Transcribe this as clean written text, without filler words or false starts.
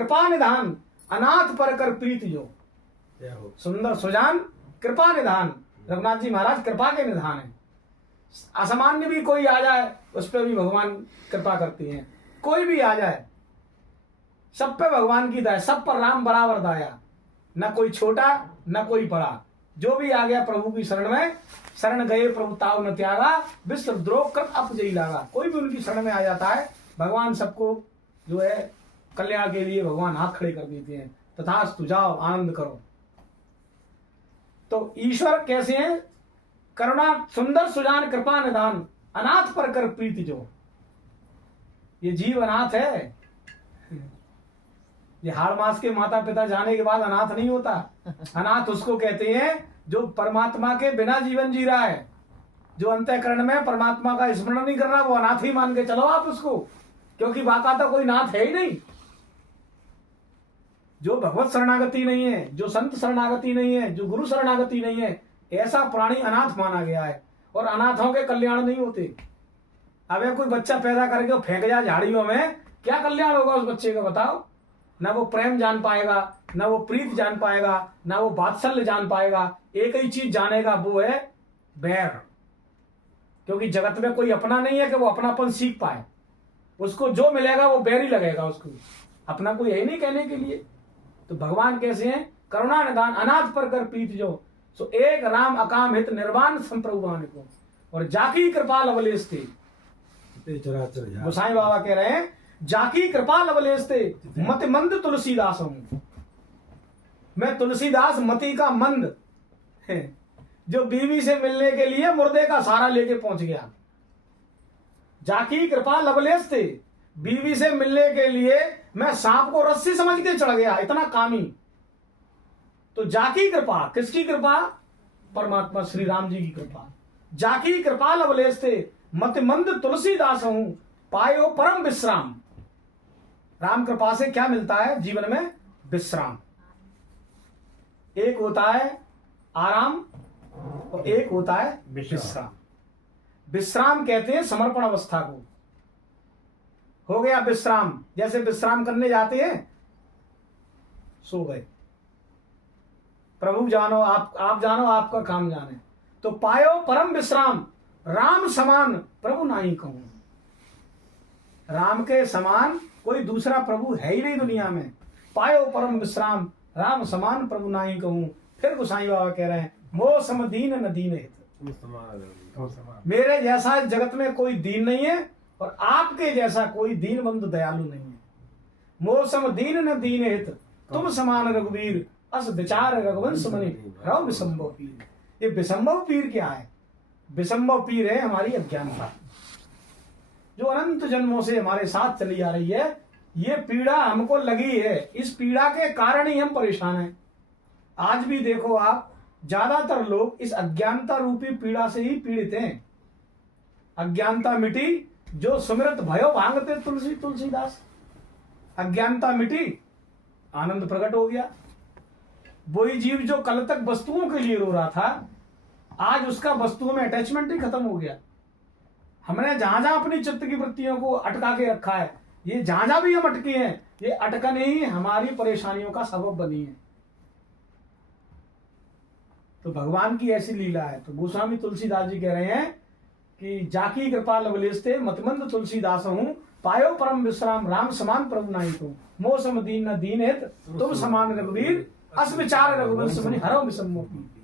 कृपा निधान अनाथ पर कर प्रीत जो। सुंदर सुजान कृपा निधान, रघुनाथ जी महाराज कृपा के निधान है। असामान्य भी कोई आ जाए उस पर भी भगवान कृपा करती हैं। कोई भी आ जाए सब पे भगवान की दया, सब पर राम बराबर दया, न कोई छोटा न कोई बड़ा। जो भी आ गया प्रभु की शरण में, शरण गए प्रभु ताऊ न त्यागा, विश्व द्रोह कर अपजयी लागा। कोई भी उनकी शरण में आ जाता है, भगवान सबको जो है कल्याण के लिए भगवान हाथ खड़े कर देते हैं। तथास्तु, जाओ आनंद करो। तो ईश्वर कैसे हैं? करुणा सुंदर सुजान कृपा निधान अनाथ पर कर प्रीति जो। ये जीव अनाथ है। ये हाड़ मास के माता पिता जाने के बाद अनाथ नहीं होता। अनाथ उसको कहते हैं जो परमात्मा के बिना जीवन जी रहा है, जो अंतःकरण में परमात्मा का स्मरण नहीं कर रहा, वो अनाथ ही मान के चलो आप उसको, क्योंकि बाका तो कोई नाथ है ही नहीं। जो भगवत शरणागति नहीं है, जो संत शरणागति नहीं है, जो गुरु शरणागति नहीं है, ऐसा प्राणी अनाथ माना गया है। और अनाथों के कल्याण नहीं होते। अब कोई बच्चा पैदा करके फेंक जाए झाड़ियों में, क्या कल्याण होगा उस बच्चे का बताओ? ना वो प्रेम जान पाएगा, ना वो प्रीत जान पाएगा, ना वो वात्सल्य जान पाएगा। एक ही चीज जानेगा, वो है बैर। क्योंकि जगत में कोई अपना नहीं है कि वो अपनापन सीख पाए। उसको जो मिलेगा वो बैर ही लगेगा उसको, अपना कोई है नहीं कहने के लिए। तो भगवान कैसे हैं? करुणा निदान अनाथ पर कर प्रीत जो। सो एक राम अकाम हित निर्वाण संप्रभुवान को, और जाकी कृपा लवलेश थे। गोसाई बाबा कह रहे हैं जाकी कृपा लवलेश थे, मति मंद तुलसीदास हूं मैं। तुलसीदास मति का मंद है, जो बीवी से मिलने के लिए मुर्दे का सहारा लेके पहुंच गया। जाकी कृपा लवलेश थे, बीवी से मिलने के लिए मैं सांप को रस्सी समझ के चढ़ गया, इतना कामी। तो जाकी कृपा, किसकी कृपा? परमात्मा श्री राम जी की कृपा। जाकी कृपा लवलेश थे, मति मंद तुलसीदास हूं, पायो परम विश्राम। राम कृपा से क्या मिलता है जीवन में? विश्राम। एक होता है आराम और एक होता है विश्राम। विश्राम कहते हैं समर्पण अवस्था को। हो गया विश्राम, जैसे विश्राम करने जाते हैं, सो गए। प्रभु जानो, आप जानो, आपका काम जाने। तो पायो परम विश्राम, राम समान प्रभु नहीं कहूं। राम के समान कोई दूसरा प्रभु है ही नहीं दुनिया में। पायो परम विश्राम, राम समान प्रभु नहीं कहूं। फिर गोसाई बाबा कह रहे हैं मोह सम दीन न दीन हित। मेरे जैसा जगत में कोई दीन नहीं है और आपके जैसा कोई दीन बंधु दयालु नहीं है। मोह सम दीन न दीन हित, तुम समान रघुवीर, अस विचार रघुवंश मनि रव विसंभव पीर। ये विसंभव पीर क्या है? विसंभव पीर है हमारी अज्ञानता, जो अनंत जन्मों से हमारे साथ चली आ रही है। ये पीड़ा हमको लगी है, इस पीड़ा के कारण ही हम परेशान हैं। आज भी देखो आप, ज्यादातर लोग इस अज्ञानता रूपी पीड़ा से ही पीड़ित हैं। अज्ञानता मिटी जो सुमिरत भयो भांगते तुलसीदास। अज्ञानता मिटी, आनंद प्रकट हो गया। वही जीव जो कल तक वस्तुओं के लिए रो रहा था, आज उसका वस्तुओं में अटैचमेंट ही खत्म हो गया। हमने जहां जहां अपनी चित्त की वृत्तियों को अटका के रखा है, ये जहां जहां भी हम अटके हैं, ये अटकन ही हमारी परेशानियों का सबब बनी है। तो भगवान की ऐसी लीला है। तो गोस्वामी तुलसीदास जी कह रहे हैं कि जाकी कृपा लवलेश थे, मतमंद तुलसीदास हूं, पायो परम विश्राम, राम समान प्रभु नहीं को। मोह सम दीन न दीन हित, तुम समान रघुवीर, अस विचार रघुवंश मनि हरौ विसंभव पीर।